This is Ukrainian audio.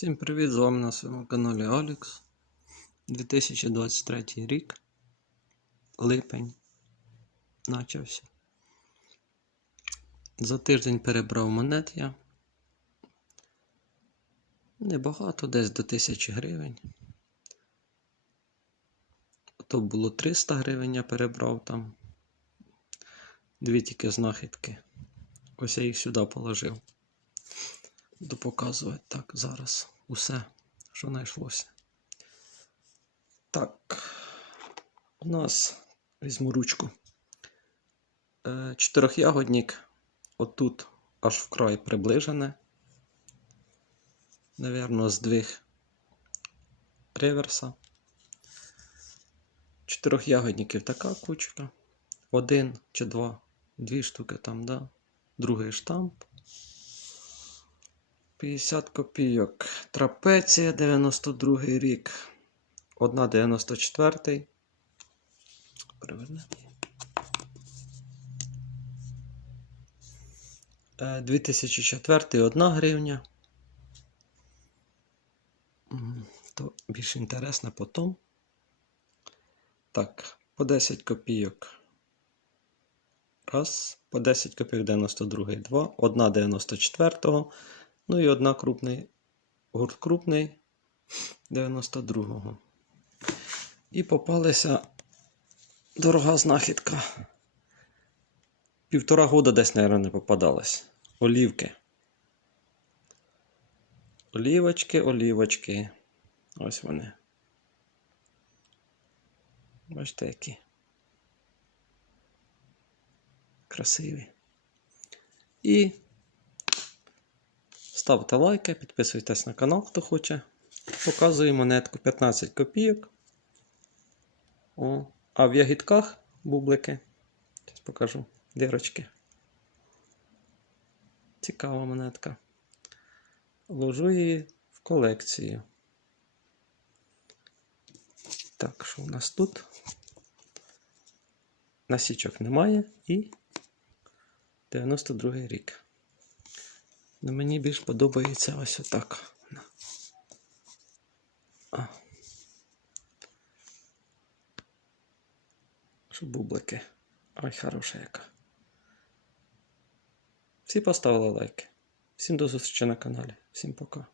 Всім привіт! З вами на своєму каналі Алекс. 2023 рік. Липень. Начався. За тиждень перебрав монет я. Небагато, десь до 1000 гривень. То було 300 гривень я перебрав там. Дві тільки знахідки. Ось я їх сюди положив. Буду показувати так зараз усе, що знайшлося. Так, у нас візьму ручку. Е, Чотирьохягодник. Отут аж вкрай приближене. Навірно, здвиг реверса. Чотирьохягодників така кучка. Один чи два, дві штуки там, да. Другий штамп. 50 копійок. Трапеція 92 рік. Одна 94. Переверни. Е, 2004 1 гривня. То більш інтересно потім. Так, по 10 копійок. Раз. По 10 копійок 92 2. Одна 94. Ну і одна крупний, гурт крупний 92-го. І попалася дорога знахідка. Півтора года десь, мабуть, не попадалась. Олівки. Олівочки, олівочки. Ось вони. Бачите, які. Красиві. І Ставте лайки, підписуйтесь на канал, хто хоче. Показую монетку 15 копійок. О, а в ягідках бублики. Зараз покажу дирочки. Цікава монетка. Ложу її в колекцію. Так, що у нас тут? Насічок немає і 92 рік. Ну, мені більш подобається ось отак. А. Що бублики. Ой, хороша яка. Всі поставили лайки. Всім до зустрічі на каналі. Всім пока.